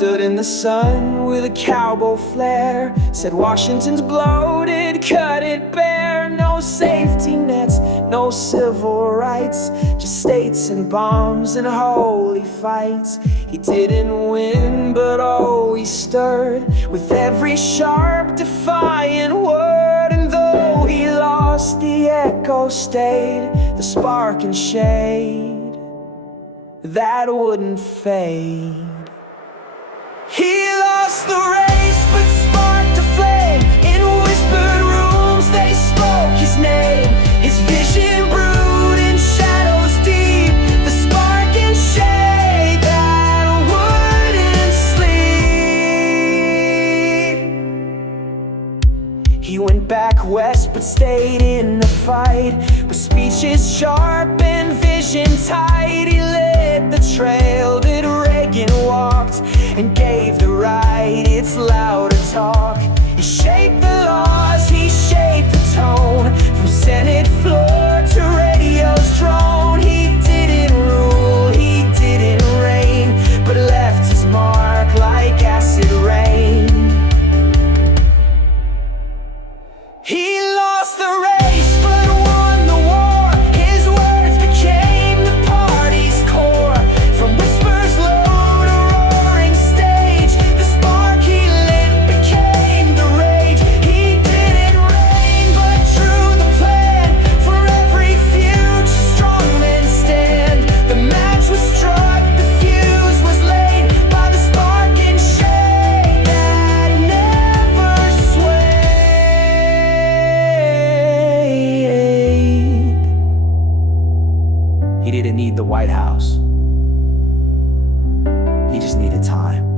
stood in the sun with a cowboy flair, said Washington's bloated, cut it bare. No safety nets, no civil rights, just states and bombs and holy fights. He didn't win, but oh, he stirred with every sharp, defiant word. And though he lost, the echo stayed, the spark and shade that wouldn't fade. He lost the race, but sparked a flame. In whispered rooms they spoke his name. His vision brewed in shadows deep, the spark and shade that wouldn't sleep. He went back west but stayed in the fight, with speeches sharp and vision tight. He lit the trail that Reagan walked and gave the right its louder talk. He shaped the laws, he shaped the tone, from Senate floor to radio's drone. He didn't rule, he didn't reign, but left his mark like acid rain. He lost the race but won the war. His words became the party's core. From whispers low to roaring stage, the spark he lit became the rage. He didn't reign but drew the plan for every future strong men stand. The match was struck, the fuse was laid by the spark and shade that never swayed. He didn't need the White House, he just needed time.